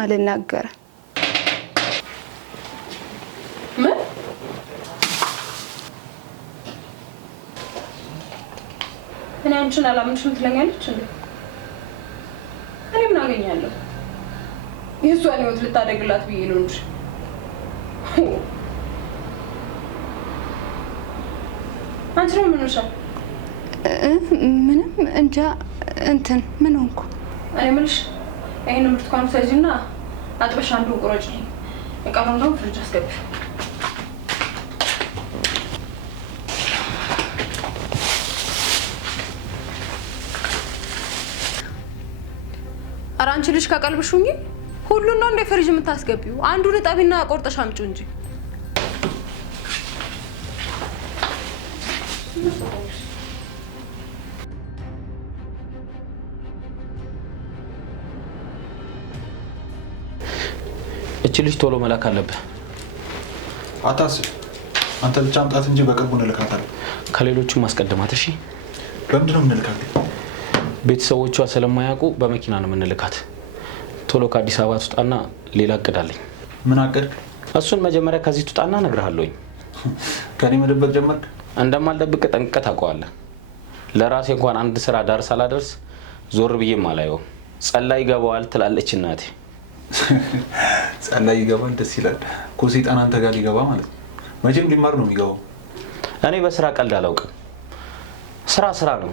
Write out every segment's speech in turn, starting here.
አልናገርም። ምን እኔ አንቺን አላምንሽም ትለኛለች እንዴ? እኔ ምን አገኛለሁ? የእሷን ህይወት ልታደግላት ብዬ ነው እንጂ አንቺ ነው ምን ሆነሻል? ምንም እንጃ እንትን ምን ሆንኩ? እኔ የምልሽ ይሄን ብርቱካን ሰጂና አጥበሽ አንዱን ቁረጭ። እቃውን ደግሞ ፍሪጅ አስገቢ። ኧረ አንቺ ልጅ ከቀልብሽ ሁኚ። ሁሉን ነው እንደ ፍሪጅ የምታስገቢው? አንዱን እጠቢና ቆርጠሽ አምጪው እንጂ። እቺ ልጅ ቶሎ መላክ አለብህ። አታስብ፣ አንተ ብቻ አምጣት እንጂ በቅርቡ እንልካታለን። ከሌሎቹም ማስቀደማት። እሺ፣ በምንድን ነው የምንልካት? ቤተሰቦቿ ስለማያውቁ በመኪና ነው የምንልካት። ቶሎ ከአዲስ አበባ ትውጣና ሌላ እቅድ አለኝ። ምን አቀድክ? እሱን መጀመሪያ ከዚህ ትውጣና እነግርሃለሁኝ። ከኔ መደበቅ ጀመርክ? እንደማልደብቅ ጠንቅቀህ ታውቀዋለህ። ለራሴ እንኳን አንድ ስራ ዳር ሳላደርስ ዞር ብዬም አላየውም። ጸላይ ይገባዋል ትላለች እናቴ። ጸላይ ይገባል ደስ ይላል እኮ። ሰይጣን አንተ ጋር ሊገባ ማለት ነው። መቼም ሊማር ነው የሚገባው። እኔ በስራ ቀልድ አላውቅም። ስራ ስራ ነው።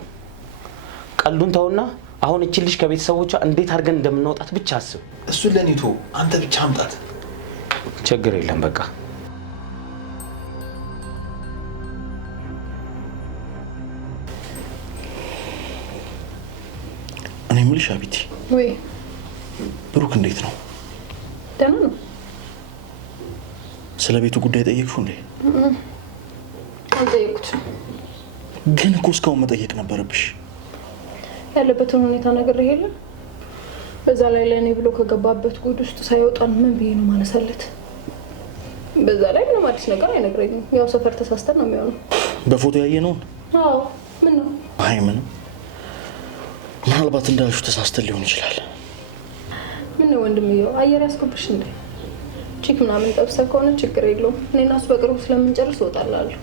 ቀልዱን ተውና አሁን እቺ ልጅ ከቤተሰቦቿ እንዴት አድርገን እንደምንወጣት ብቻ አስብ። እሱን ለኔ ተው፣ አንተ ብቻ አምጣት። ችግር የለም በቃ። እኔ የምልሽ አቢቲ፣ ወይ ብሩክ እንዴት ነው? ደህና ነው። ስለ ቤቱ ጉዳይ ጠየቅሽው እንዴ? አልጠየኩትም። ግን እኮ እስካሁን መጠየቅ ነበረብሽ። ያለበትን ሁኔታ ነገር ይሄለ በዛ ላይ ለእኔ ብሎ ከገባበት ጉድ ውስጥ ሳይወጣን ምን ብዬ ነው ማነሳለት? በዛ ላይ ምንም አዲስ ነገር አይነግረኝም። ያው ሰፈር ተሳስተን ነው የሚሆነው። በፎቶ ያየነውን? አዎ። ምን ነው? አይ ምንም። ምናልባት እንዳልሽው ተሳስተን ሊሆን ይችላል። ምን ነው ወንድምየው፣ አየር ያስኩብሽ እንዴ? ቺክ ምናምን ጠብሰ ከሆነ ችግር የለውም። እኔና እሱ በቅርቡ ስለምንጨርስ እወጣላለሁ።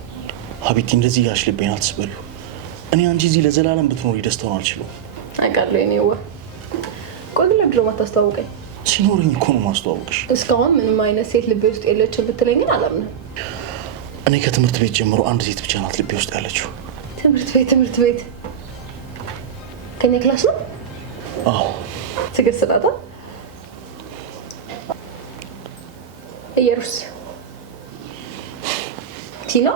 አቢቲ፣ እንደዚህ ያልሽ ልቤን አትስበሪው። እኔ አንቺ እዚህ ለዘላለም ብትኖሪ ደስታውን አልችለውም። አውቃለሁ የኔ ዋ። ቆይ ግን ለምንድን ነው የማታስተዋውቀኝ? ሲኖረኝ እኮ ነው ማስተዋወቅሽ። እስካሁን ምንም አይነት ሴት ልቤ ውስጥ የለችም ብትለኝ ግን አላምንም። እኔ ከትምህርት ቤት ጀምሮ አንድ ሴት ብቻ ናት ልቤ ውስጥ ያለችው። ትምህርት ቤት ከኛ ክላስ ነው? አዎ። ትግስት ናታ? ኢየሩስ ቲና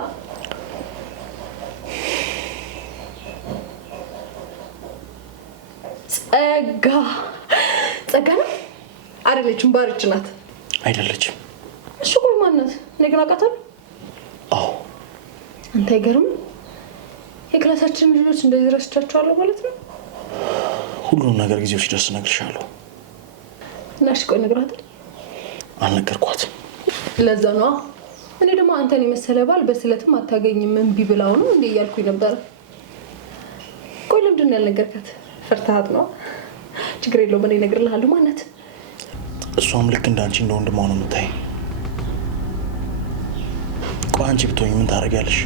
ጸጋ ነው አይደለችም? ባርች ናት። አይደለችም። እሺ ቆይ ማናት? እኔ ግን አውቃታለሁ። አዎ። አንተ አይገርምም? የክላሳችን ልጆች እንደዚህ ረስቻቸዋለሁ ማለት ነው። ሁሉንም ነገር ጊዜው ሲደርስ እነግርሻለሁ። እና እሺ ቆይ ነግራታል? አልነገርኳትም። ለዛ ነው እኔ ደግሞ አንተን የመሰለ ባል በስለትም አታገኝም እምቢ ብላው ነው እንዴ እያልኩኝ ነበረ። ቆይ ለምንድን ነው ያልነገርካት? ፈርተሃት ነው? ችግር የለውም እኔ እነግርልሃለሁ። ማናት? እሷም ልክ እንዳንቺ እንደ ወንድሟ ነው የምታይኝ። ቆይ አንቺ ብትሆኝ ምን ታደርጊያለሽ?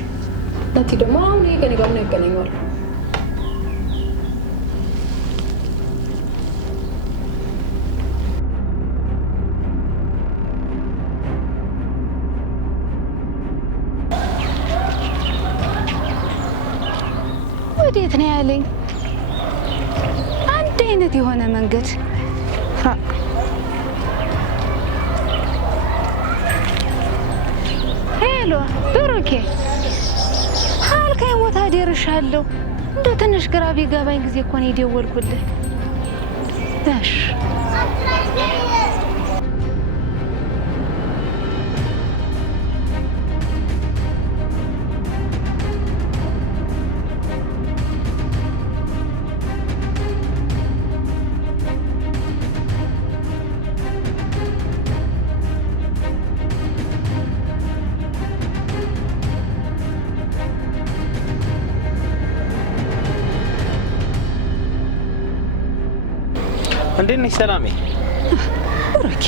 ናቲ ደግሞ አሁን ይሄ ከኔ ጋር ምን ያገናኘዋል? ወዴት ነው ያለኝ? አንድ አይነት የሆነ መንገድ። ሄሎ ብሩኬ፣ አልከኝ ቦታ ደርሻለሁ። እንደው ትንሽ ግራ ቢገባኝ ጊዜ እኮ ነው የደወልኩልህ። እሺ እንዴት ነሽ ሰላሜ? ብሩኬ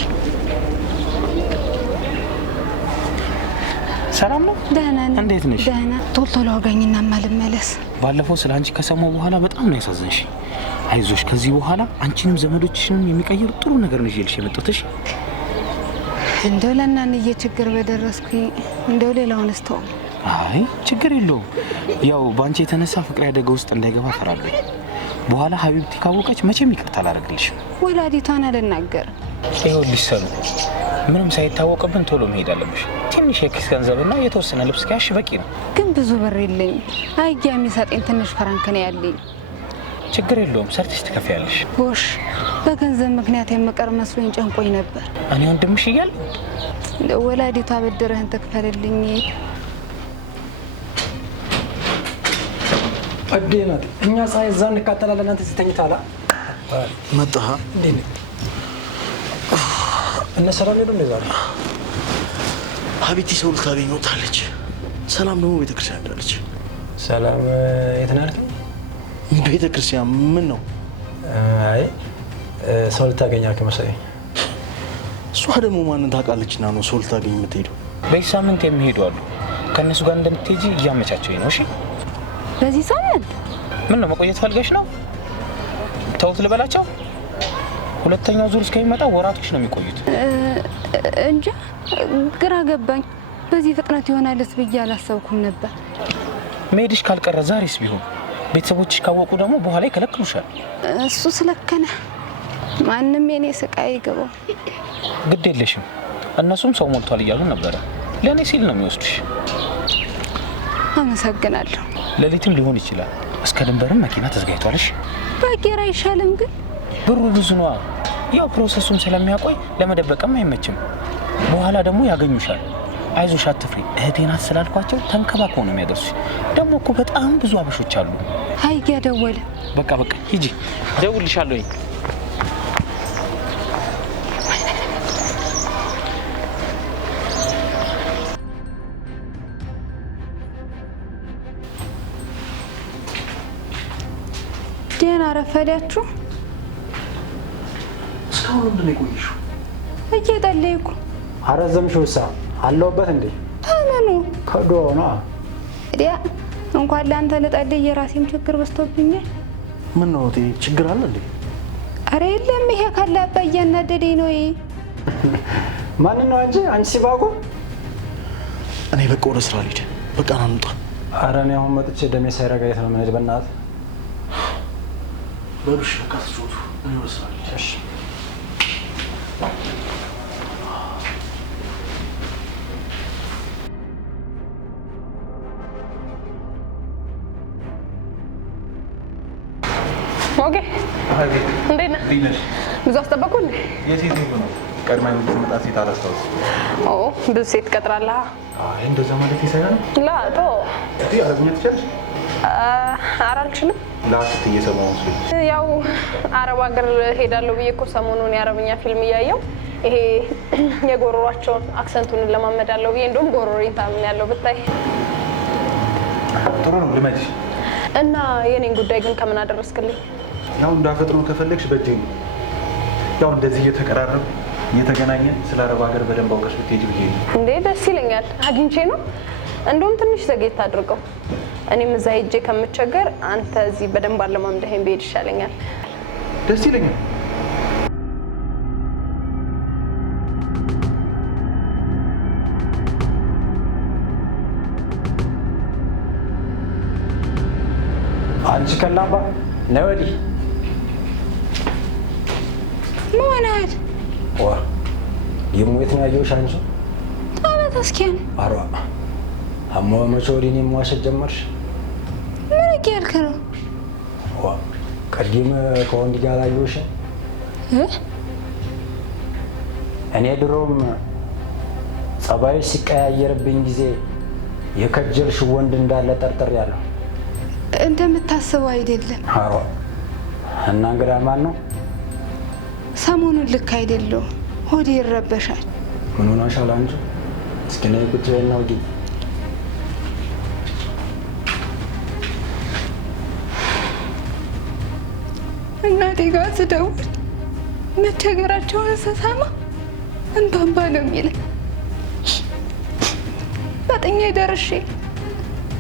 ሰላም ነው? ደህና ነኝ። እንዴት ነሽ? ደህና። ቶሎ አውጋኝና ማልመለስ። ባለፈው ስለ አንቺ ከሰማሁ በኋላ በጣም ነው ያሳዘንሽ። አይዞሽ፣ ከዚህ በኋላ አንቺንም ዘመዶችሽንም የሚቀይር ጥሩ ነገር ነው ይዤልሽ የመጣሁት። እንደው ለእናንዬ ችግር በደረስኩኝ እንደው ሌላውን እስተው። አይ ችግር የለውም። ያው በአንቺ የተነሳ ፍቅሬ አደጋ ውስጥ እንዳይገባ እፈራለሁ። በኋላ ሀቢብቲ ካወቀች መቼም ይቅርታ አላደርግልሽም። ወላዲቷን አልናገርም። ይኸውልሽ ሰሉ፣ ምንም ሳይታወቅብን ቶሎ መሄድ አለብሽ። ትንሽ የኪስ ገንዘብና የተወሰነ ልብስ ካሽ በቂ ነው። ግን ብዙ ብር የለኝም። አይያ የሚሰጠኝ ትንሽ ፍራንክ ነው ያለኝ። ችግር የለውም፣ ሰርተሽ ትከፍያለሽ። ጎሽ፣ በገንዘብ ምክንያት የምቀር መስሎኝ ጨንቆኝ ነበር። እኔ ወንድምሽ እያል ወላዲቷ ብድርህን ትክፈልልኝ። አዴናት እኛ ፀሐይ እዛ እንካተላለን። አንተ ስተኝታላ መጣህ? እንዴ እነ ሰላም ሄዱ እንደዛ ሀቢቲ ሰው ልታገኝ ወጣለች። ሰላም ደግሞ ቤተክርስቲያን ሄዳለች። ሰላም የት ነው ያልከኝ? ቤተክርስቲያን ምን ነው? አይ ሰው ልታገኛቸው መሰለኝ። እሷ ደግሞ ማንን ታውቃለችና ነው ሰው ልታገኝ የምትሄደው? በዚህ ሳምንት የሚሄዱ አሉ። ከእነሱ ጋር እንደምትሄጂ እያመቻቸኝ ነው። እሺ በዚህ ሳምንት ምን ነው መቆየት ፈልገሽ ነው? ተውት ልበላቸው። ሁለተኛው ዙር እስከሚመጣ ወራቶች ነው የሚቆዩት። እንጃ ግራ ገባኝ። በዚህ ፍጥነት ይሆናልስ ብዬ አላሰብኩም ነበር። መሄድሽ ካልቀረ ዛሬስ ቢሆን ቤተሰቦችሽ ካወቁ ደግሞ በኋላ ይከለክሉሻል። እሱ ስለከነ ማንም የኔ ስቃይ ይገባው። ግድ የለሽም። እነሱም ሰው ሞልቷል እያሉ ነበረ። ለእኔ ሲል ነው የሚወስዱሽ። አመሰግናለሁ። ሌሊትም ሊሆን ይችላል። እስከ ድንበርም መኪና ተዘጋጅቷልሽ። ባቄራ አይሻልም? ግን ብሩ ብዙ ነዋ። ያው ፕሮሰሱም ስለሚያቆይ ለመደበቅም አይመችም። በኋላ ደግሞ ያገኙሻል። አይዞሽ፣ አትፍሪ። እህቴ ናት ስላልኳቸው ተንከባክበው ነው የሚያደርሱሽ። ደግሞ እኮ በጣም ብዙ አበሾች አሉ። አይ ያደወለ በቃ ሂጂ፣ ደውልልሻለሁ። ደህና ረፈዳችሁ? እስካሁን ምንድን ነው የቆየሽው? እየጠለይኩ። አረዘምሽውሳ አለሁበት እንዴ? ታመኑ ከዶ ነው እዲያ እንኳን ለአንተ ልጠልይ የራሴም ችግር በዝቶብኛል። ምን ነው እቴ ችግር አለ እንዴ? አረ የለም፣ ይሄ ካለ አባ እያናደደኝ ነው። ማን ነው እንጂ አንቺ ሲባጎ። እኔ በቃ ወደ ስራ ልሂድ። በቃ ና እንውጣ። አረ እኔ አሁን መጥቼ ደሜ ሳይረጋ የት ነው የምንሄድ? በእናትህ በሉሽ በቃ ትጮቱ። እኔ ወደ ስራ ልሂድ። እሺ ኦኬ። እንዴት ነህ? ብዙ አስጠበቁ እንዴ? የሴት ሁሉ ነው ቀድማ የምትመጣ ሴት አላስታውስ። ብዙ ሴት ቀጥራለህ? አይ እንደዛ ማለት ይሳይሆን። ላጦ እቲ አረብኛ ትችላለሽ? ኧረ አልችልም። ላስት እየሰማሁ ነው። ያው አረብ ሀገር ሄዳለሁ ብዬ እኮ ሰሞኑን የአረብኛ ፊልም እያየሁ ይሄ የጎሮሯቸውን አክሰንቱን ለማመዳለሁ ብዬ እንደውም ጎሮሮኝ ታምኛለሁ ብታይ። ጥሩ ነው ልመድ። እና የኔን ጉዳይ ግን ከምን አደረስክልኝ? ያው እንዳፈጥነው ከፈለግሽ በእጄ ነው። ያው እንደዚህ እየተቀራረብ እየተገናኘን ስለ አረብ ሀገር በደንብ አውቀሽ ብትሄጂ ብዬ ነው። እንዴ ደስ ይለኛል። አግኝቼ ነው እንደውም ትንሽ ዘግየት አድርገው። እኔም እዛ ሄጄ ከምቸገር አንተ እዚህ በደንብ አለማምደኸኝ ብሄድ ይሻለኛል። ደስ ይለኛል። አንቺ ከላባ ነይ ወዲህ። ሞናድ ዋ የሙት ነው ያየሁሽ አንቺ። ታበት እስኪን አሯ አሞ መቼ ወዲህ እኔን መዋሸት ጀመርሽ? ምን እያልክ ነው? ዋ ቀድም ከወንድ ጋር አላየሁሽ? እኔ ድሮም ጸባይሽ ሲቀያየርብኝ ጊዜ የከጀልሽ ወንድ እንዳለ ጠርጥሬያለሁ። እንደምታስበው አይደለም። አሯ እና እንግዳ ማን ነው? ሰሞኑን ልክ አይደለሁም። ሆዴ ይረበሻል። ምን ሆነሻል አንቺ? እስኪ ነይ ቁጭ በይና ውጊ። እናቴ ጋር ስደውል መቸገራቸውን ስሰማ እንኳን ባለው የሚለኝ በጥኛ ደርሼ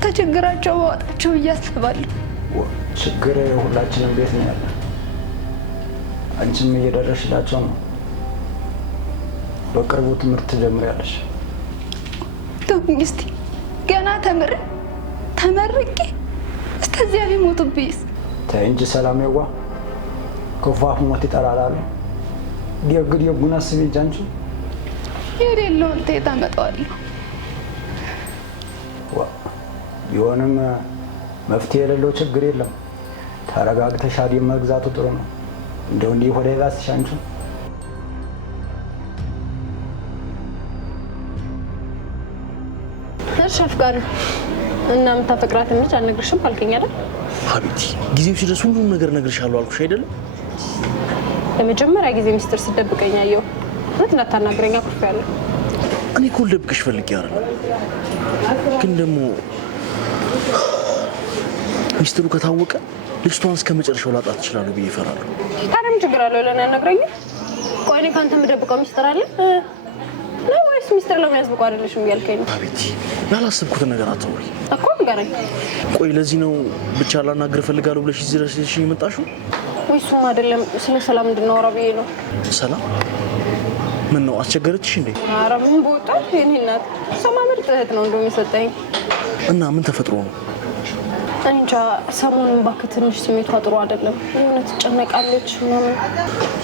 ከችግራቸው ባወጣቸው እያስባለሁ። ችግር ሁላችንም ቤት ነው ያለ። አንቺም እየደረሽላቸው ነው። በቅርቡ ትምህርት ትጀምሪያለሽ። ተውኝ እስቲ ገና ተመርቄ እስከዚያ ቢሞቱብኝስ? ተይ እንጂ ሰላሜዋ፣ ክፉ አፍ ሞት ይጠራል አሉ። ደጉን አስቢ እንጂ አንቺ የሌለውን ተየት አመጣዋለሁ። ቢሆንም መፍትሄ የሌለው ችግር የለም። ተረጋግተሽ አዴን መግዛቱ ጥሩ ነው። እንደው እንዲህ ወደ ባስሽ አንቺ እሺ አፍቃሪ እና የምታፈቅራትን ልጅ አልነግርሽም አልከኝ አይደል? ሀቢቲ ጊዜው ሲደርስ ሁሉም ነገር እነግርሻለሁ አልኩሽ አይደለም? ለመጀመሪያ ጊዜ ሚስጥር ስደብቀኝ አየሁ። እውነት እንዳታናግረኝ አኩርፊያለሁ። እኔ እኮ ልደብቅሽ ፈልጌ አይደለም፣ ግን ደግሞ ሚስጥሩ ከታወቀ ልጅቷን እስከ መጨረሻው ላጣት እችላለሁ ብዬ እፈራለሁ። ታዲያ ችግር አለው ለኔ ያናግረኝ? ቆይ እኔ ካንተ የምደብቀው ሚስጥር አለ ነው ወይስ ሚስጥር ለመያዝ ብቁ አይደለሽም እያልከኝ ነው? ሀቢቲ ያላሰብኩትን ነገር አታውሪ እኮ ንገረኝ። ቆይ ለዚህ ነው ብቻ ላናግር እፈልጋለሁ ብለሽ እዚህ ድረስ የመጣሽው? ወይሱም አይደለም ስለ ሰላም እንድናወራ ብዬ ነው። ሰላም ምን ነው አስቸገረችሽ እንዴ? ኧረ ምን በወጣት የኔ እናት ሰማ ምርጥ እህት ነው እንደውም የሰጠኝ። እና ምን ተፈጥሮ ነው? እንጃ ሰሞኑን እባክህ ትንሽ ስሜቷ ጥሩ አይደለም። የሆነ ትጨነቃለች ምናምን።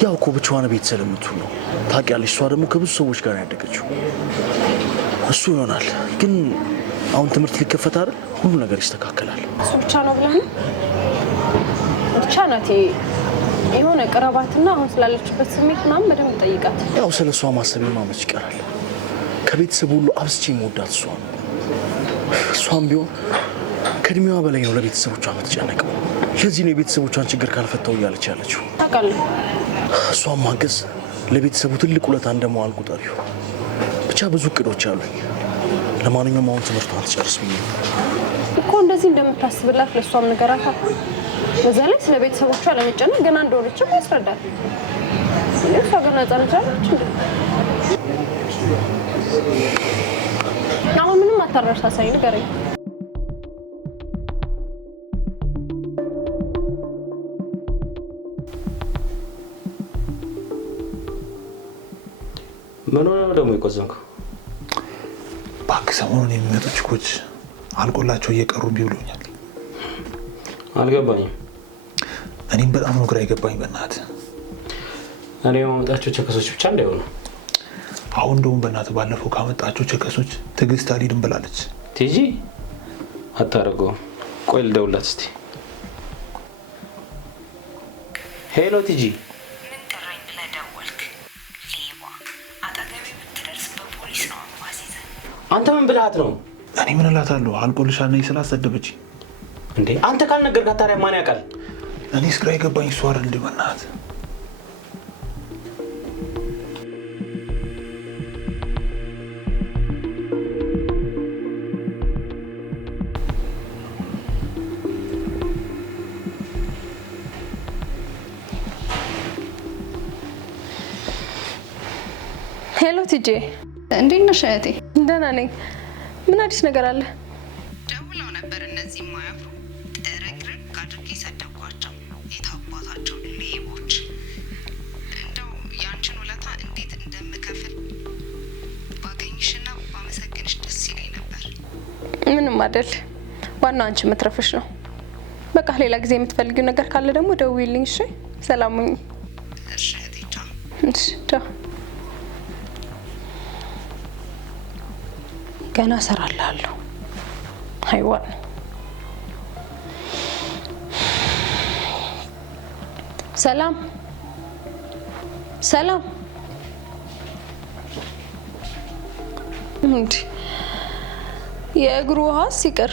ያው እኮ ብቻዋን ቤት ስለምትውል ነው ታውቂያለሽ። እሷ ደግሞ ከብዙ ሰዎች ጋር ያደገችው እሱ ይሆናል። ግን አሁን ትምህርት ሊከፈት አይደል? ሁሉ ነገር ይስተካከላል። እሱ ብቻ ነው ብለህ ነው? ብቻ ናት የሆነ ቅረባትና አሁን ስላለችበት ስሜት ምናምን በደንብ ጠይቃት። ያው ስለ እሷ ማሰብ ማመች ይቀራል። ከቤተሰብ ሁሉ አብዝቼ መወዳት እሷ ነው። እሷም ቢሆን ከእድሜዋ በላይ ነው ለቤተሰቦቿ የምትጨነቀው። ለዚህ ነው የቤተሰቦቿን ችግር ካልፈታው እያለች ያለችው። ታውቃለህ፣ እሷን ማገዝ ለቤተሰቡ ትልቅ ውለታ እንደመዋል ቁጠሪው። ብቻ ብዙ እቅዶች አሉኝ። ለማንኛውም አሁን ትምህርቷን ትጨርስ ብዬ እኮ እንደዚህ እንደምታስብላት ለእሷም ንገራታ። በዛ ላይ ስለ ቤተሰቦቿ ለመጨነቅ ገና እንደሆነችም ያስረዳል። እሷ ገና ሕፃን ልጅ እንዴ? አሁን ምንም አታረሳሳይ፣ ንገረኝ። ምን ሆነ ነው ደግሞ የቆዘንከው? እባክህ ሰሞኑን የሚመጡ ችኮች አልቆላቸው እየቀሩ ቢብሎኛል። አልገባኝም። እኔም በጣም ነው ግራ የገባኝ። በእናትህ እኔ የማመጣቸው ቸከሶች ብቻ እንዳይሆኑ። አሁን እንደውም በእናትህ ባለፈው ካመጣቸው ቸከሶች ትዕግስት አልሄድም ብላለች። ቲጂ አታደርገውም። ቆይ ልደውልላት እስኪ። ሄሎ ቲጂ። አንተ ምን ብለሃት ነው? እኔ ምን እላታለሁ? አልቆልሻል ነኝ ስላሰደበችኝ። እንዴ አንተ ካልነገርካት ታዲያ ማን ያውቃል? እኔስ ግራ የገባኝ እሷ አይደል እንደ በእናትህ። ሄሎ ቲጂ፣ እንዴት ነሽ እህቴ? ደህና ነኝ። ምን አዲስ ነገር አለ? ደውለው ነበር። እነዚህ ማያፍሩ ጥርግርግ አድርጌ ሰደብኳቸው። የታባታቸው ሌቦች። እንደው ያንቺን ውለታ እንዴት እንደምከፍል ባገኝሽና ባመሰግንሽ ደስ ይለኝ ነበር። ምንም አይደል። ዋናው አንቺ መትረፍሽ ነው። በቃ ሌላ ጊዜ የምትፈልጊው ነገር ካለ ደግሞ ደውይልኝ። እሺ፣ ሰላም ሁኚ። እሺ እህቴ፣ ቻው። እሺ፣ ቻው። ገና እሰራልሃለሁ። አይዋን ሰላም ሰላም። እንዴ የእግሩ ውሃስ ይቅር፣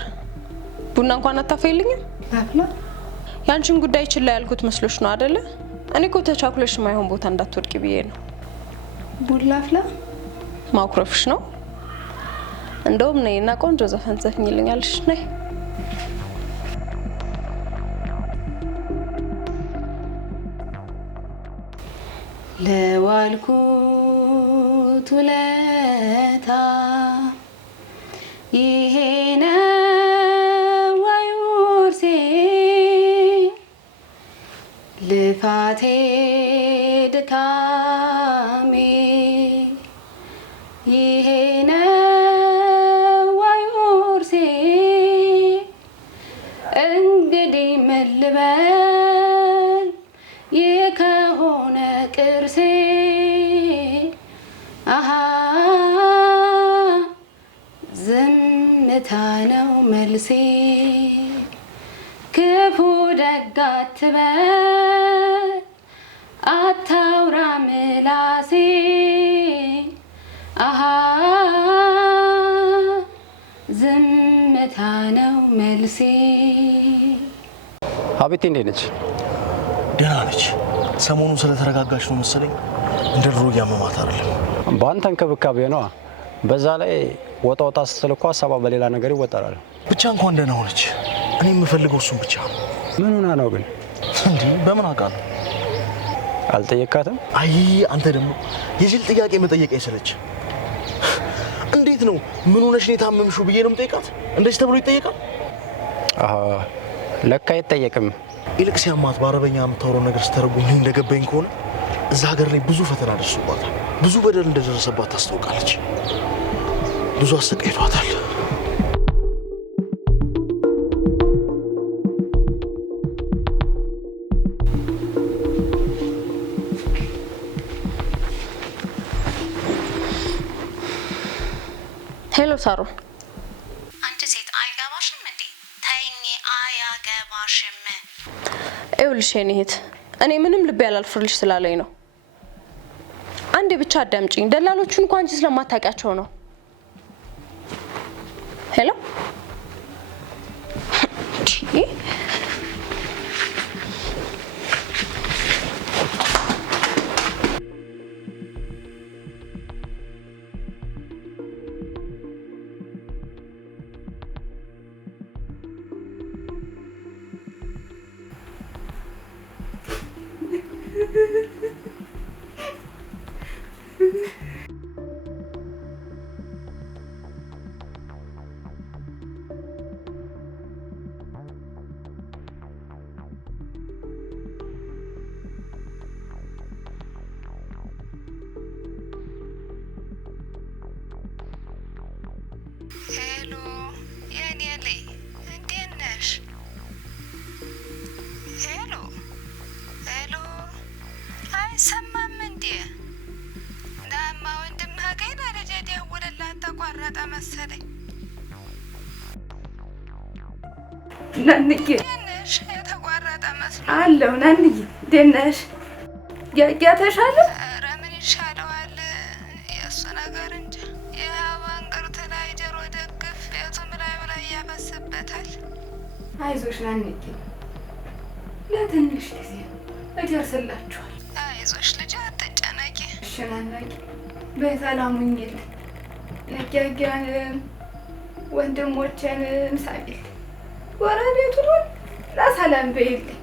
ቡና እንኳን አታፈይልኝም? አፍላ ያንቺን ጉዳይ ችላ ያልኩት መስሎሽ ነው አይደለ? እኔ እኮ ተቻኩለሽ የማይሆን ቦታ እንዳትወድቂ ብዬ ነው። ቡላ አፍላ ማኩረፍሽ ነው። እንደውም ነይና ቆንጆ ዘፈን ዘፍኝልኛለሽ። ነይ። ለዋልኩት የዋልኩት ውለታ ይሄ ነው ወይ ውርሴ ልፋቴ ድካሜ ይሄ ነው ወይ ውርሴ እንግዲህ ምን ልበል ይህ ከሆነ ቅርሴ አሃ ዝምታ ነው መልሴ ክፉ ደግ አትበል አታውራ ምላሴ አሃ ዝምታ ነው መልሴ። አቤቴ እንዴት ነች? ደህና ነች። ሰሞኑን ስለተረጋጋች ነው መሰለኝ እንደ ድሮ እያመማት አይደለም። በአንተ እንክብካቤ ነዋ። በዛ ላይ ወጣ ወጣ ስትል እኮ ሀሳቧ በሌላ ነገር ይወጠራል። ብቻ እንኳን ደህና ሆነች። እኔ የምፈልገው እሱን ብቻ ነው። ምን ሆና ነው ግን? እንዴ በምን አውቃለሁ? አልጠየካትም? አይ አንተ ደግሞ የጅል ጥያቄ መጠየቅ አይሰለች? እንዴት ነው ምን ሆነሽ ነው የታመምሽው ብዬ ነው የምጠይቃት? እንደዚህ ተብሎ ይጠየቃል? ለካ አይጠየቅም። ይልቅ ሲያማት በአረበኛ የምታወራው ነገር ስተረጉም እንደገባኝ ከሆነ እዛ ሀገር ላይ ብዙ ፈተና ደርሶባታል። ብዙ በደል እንደደረሰባት ታስታውቃለች። ብዙ አሰቃይቷታል። ሄሎ ሳሮን፣ አንቺ ሴት አይገባሽም እንዴ? ተይኝ፣ አያገባሽም። ይኸውልሽ የኔ እህት፣ እኔ ምንም ልብ ያላልፍልሽ ስላለኝ ነው። አንዴ ብቻ አዳምጪኝ። ደላሎቹን እንኳን አንቺ ስለማታውቂያቸው ነው። ሄሎ ሄሎ የኔ ልጅ እንዴት ነሽ? ሄሎ ሄሎ፣ አይሰማም እንዴ? ናማ ወንድምህ ገና ልጄ ደውልላት፣ ተቋረጠ መሰለኝ። ናንዬ እንዴት ነሽ? የተቋረጠ መስሎ አለው። ናንዬ እንዴት ነሽ? ያተሻለ? ኧረ ምን ይሻለዋል? የእሱ ነገር እንጂ የአባንቅርት ላይ ጆሮ ደግፍ ቤቱም ላይ ያፈስበታል። አይዞሽ ናንዬ፣ ለትንሽ ጊዜ እደርስላችኋል። አይዞሽ ልጅ አትጨነቂ። እሺ ናንዬ፣ በሰላም ሁኚልኝ። ነጋጊያንም ወንድሞቼንም ሳሚልኝ፣ ጎረቤቱን ለሰላም በይልኝ።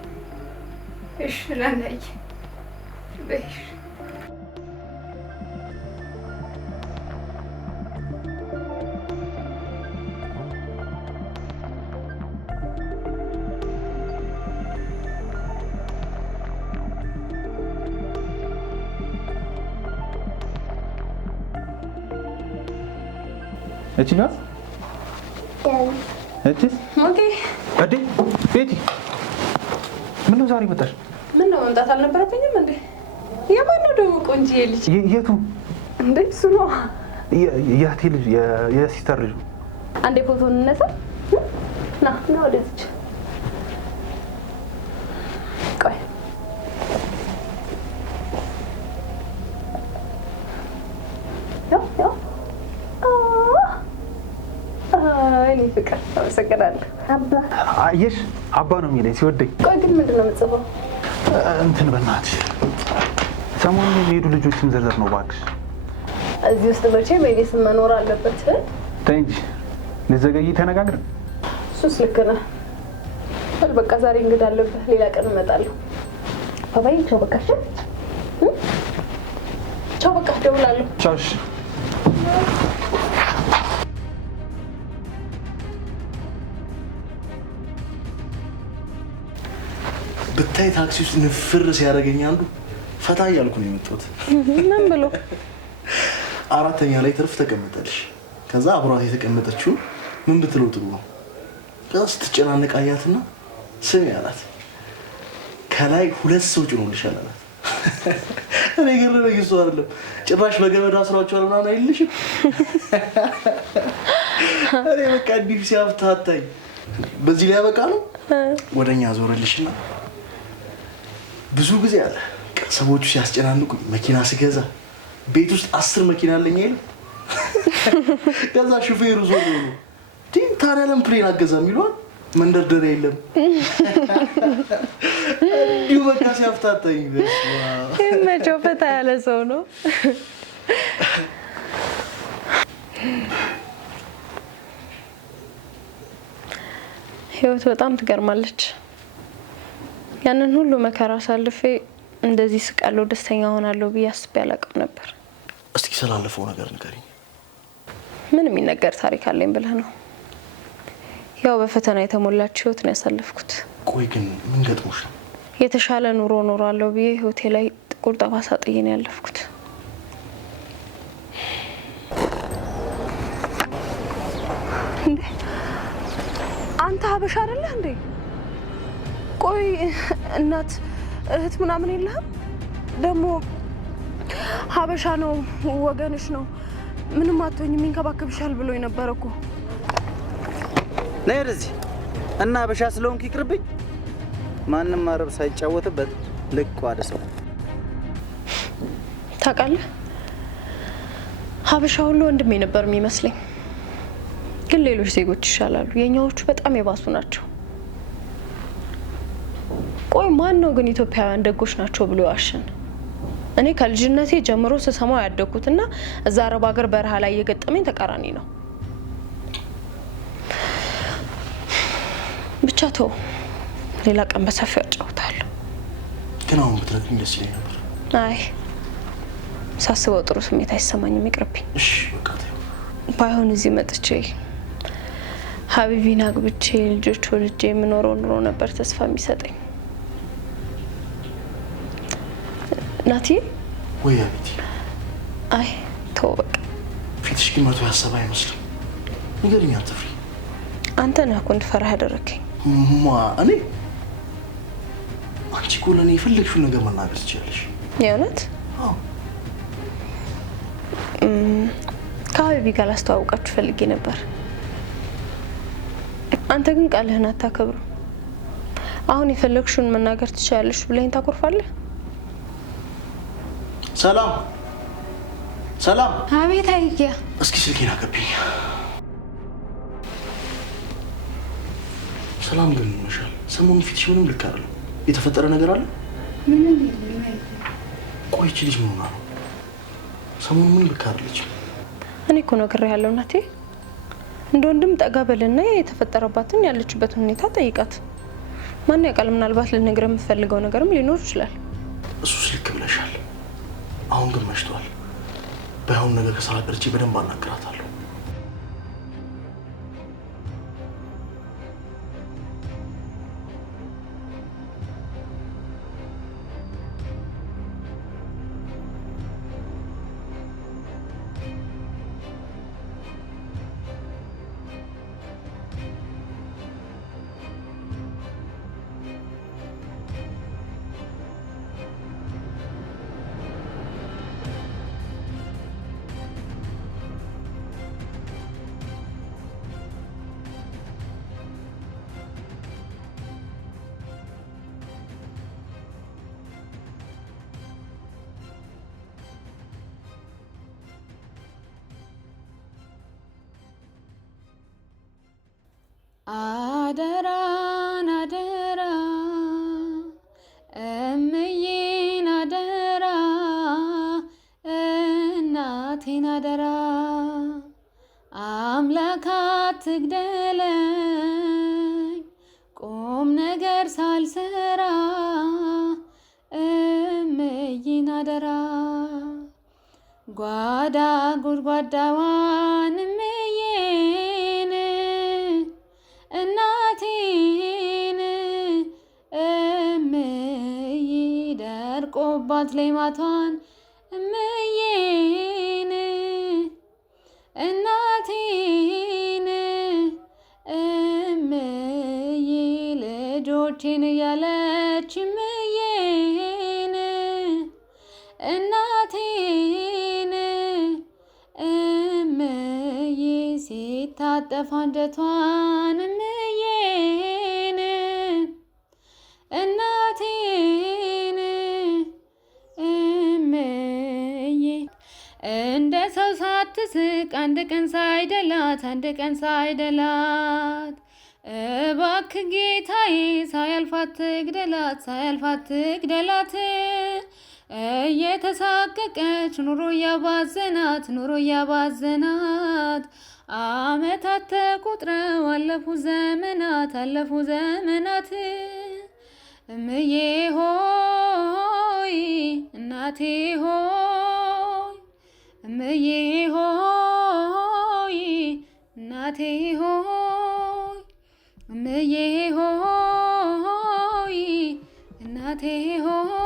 እሺ ናንዬ በይሽ። እቺ ናት? እቺስ? ኦኬ። እዴ ቤቲ፣ ምን ነው ዛሬ መጣሽ? ምን ነው መምጣት አልነበረብኝም እንዴ? የማን ነው ደግሞ ቆንጆዬ ልጅ? የቱ እንዴ? እሱ ነው የእህቴ ልጅ፣ የሲስተር ልጅ። አንዴ ፎቶ እንነሳ። ና ወደዚች። ቆይ እኔ ፍቅር አመሰግናለሁ። አየሽ፣ አባ ነው የሚለኝ ሲወደኝ። ቆይ ግን ምንድን ነው የምትጽፈው? እንትን በእናትሽ ሰሞኑን የሚሄዱ ልጆችን ዝርዝር ነው እባክሽ። እዚህ ውስጥ መቼም የኔ ስም መኖር አለበት። ተይ እንጂ ልዘገይ ተነጋግረን። እሱስ ልክ ነህ። በቃ ዛሬ እንግዳ አለብህ፣ ሌላ ቀን እመጣለሁ። ባባዬ ቻው። በቃ ቻው። ቻው በቃ ደውላለሁ። ቻው። ብታይ ታክሲ ውስጥ ንፍር ሲያደርገኝ አንዱ ፈታ እያልኩ ነው የመጣሁት። ምን ብሎ? አራተኛ ላይ ትርፍ ተቀመጠልሽ። ከዛ አብሯት የተቀመጠችው ምን ብትለው ጥሩ ነው? ከዛ ስትጨናነቅ አያትና ስሚ አላት፣ ከላይ 2 ሰው ጭኖልሻል አላት። እኔ ገረመኝ። እሱ አይደለም ጭራሽ በገመድ አስሯቸዋል ምናምን አይልሽም? እኔ በቃ እንዲህ ሲያፍታታኝ በዚህ ላይ ያበቃ ነው። ወደኛ ዞረልሽና ብዙ ጊዜ አለ ሰዎቹ ሲያስጨናንቁኝ መኪና ስገዛ ቤት ውስጥ 10 መኪና አለኝ አይደል? ከዛ ሹፌሩ ዞር ነው ታዲያ ለምን ፕሌን አገዛም ይሏል። መንደርደሪያ የለም። እንዲሁ በቃ ሲያፍታታኝ መቼው ፈታ ያለ ሰው ነው። ህይወት በጣም ትገርማለች። ያንን ሁሉ መከራ አሳልፌ እንደዚህ ስቃለሁ ደስተኛ ሆናለሁ ብዬ አስቤ አላውቅም ነበር። እስቲ ስላለፈው ነገር ንገሪኝ። ምን የሚነገር ታሪክ አለኝ ብለህ ነው? ያው በፈተና የተሞላች ህይወት ነው ያሳለፍኩት። ቆይ ግን ምን ገጥሞሽ ነው? የተሻለ ኑሮ ኖራለሁ ብዬ ህይወቴ ላይ ጥቁር ጠባሳ ጥዬ ነው ያለፍኩት። አንተ ሀበሻ አይደለህ እንዴ? ቆይ እናት እህት ምናምን የለህም? ደግሞ ሀበሻ ነው ወገንሽ ነው ምንም አትሆኝም ይንከባከብሻል ብሎ የነበረ እኮ። ነይ ወደዚህ እና ሀበሻ ስለሆንክ ይቅርብኝ። ማንም አረብ ሳይጫወትበት ልቅ ዋደ ሰው ታውቃለህ፣ ሀበሻ ሁሉ ወንድሜ ነበር የሚመስለኝ። ግን ሌሎች ዜጎች ይሻላሉ፣ የኛዎቹ በጣም የባሱ ናቸው። ቆይ ማን ነው ግን ኢትዮጵያውያን ደጎች ናቸው ብሎ ያሽን? እኔ ከልጅነቴ ጀምሮ ስሰማው ያደኩትና እዛ አረብ ሀገር በረሃ ላይ የገጠመኝ ተቃራኒ ነው። ብቻ ተው፣ ሌላ ቀን በሰፊው አጫውታለሁ። ግን አሁን ብትነግሪኝ ደስ ይለኝ ነበር። አይ ሳስበው ጥሩ ስሜት አይሰማኝም፣ ይቅርብኝ። እሺ በቃ ተይው። ባይሆን እዚህ መጥቼ ሀቢቢን አግብቼ ልጆች ወልጄ የምኖረው ኑሮ ነበር ተስፋ የሚሰጠኝ። ናቲ ወይ አቤት። አይ ተው በቃ። ፊትሽ ግን መቶ ያሰበ አይመስልም። ንገሪኝ፣ አትፍሪ። አንተ ነህ እኮ እንድፈራህ ያደረከኝ። እኔ? አንቺ እኮ ለእኔ የፈለግሽውን ነገር መናገር ትችላለሽ። የእውነት? አዎ። ከሀቢቢ ጋር ላስተዋውቃችሁ ፈልጌ ነበር። አንተ ግን ቃልህን አታከብሩ። አሁን የፈለግሽውን መናገር ትችላለሽ ብለኝ ታኮርፋለህ። ሰላም ሰላም። አቤት አይያ። እስኪ ስልኬን አቀብኝ። ሰላም ግን ይመሻል። ሰሞኑን ፊትሽ ምንም ልክ አይደለም። የተፈጠረ ነገር አለ? ምንም የለም። ቆይ ይቺ ልጅ ምን ሆና ነው? ሰሞኑን ምንም ልክ አይደለችም። እኔ እኮ ነግሬሃለሁ ናቴ። እንደ ወንድም ጠጋ በልና የተፈጠረባትን ያለችበትን ሁኔታ ጠይቃት። ማን ያውቃል፣ ምናልባት ልነግርህ የምፈልገው ነገርም ሊኖር ይችላል። እሱስ ልክ ብለሻል። አሁን ግን መሽቷል። ባይሆን ነገር ከስራ ቀርቼ በደንብ አናግራታለሁ። አደራን አደራ እምዬን አደራ እናቴን አደራ አምላክ አትግደለኝ ቁም ነገር ሳልሰራ እምዬን አደራ ጓዳ ጎድጓዳዋን እምዬን እናቴን እምዬ ደርቆባት ሌማቷን እምዬን እናቴን እምዬ ልጆቼን እያለች እምዬን እናቴን እምዬ ሲታጠፍ አንጀቷን እምዬን እናቴን እምዬ እንደ ሰው ሳትስቅ አንድ ቀን ሳይደላት እባክህ ጌታዬ ሳያልፋት ትግደላት እየተሳቀቀች ኑሮ እያባዘናት አመታት ተቆጥረው አለፉ ዘመናት እምዬ ሆይ እናቴ ሆይ እምዬ ሆይ እናቴ ሆይ እምዬ ሆይ እናቴ ሆይ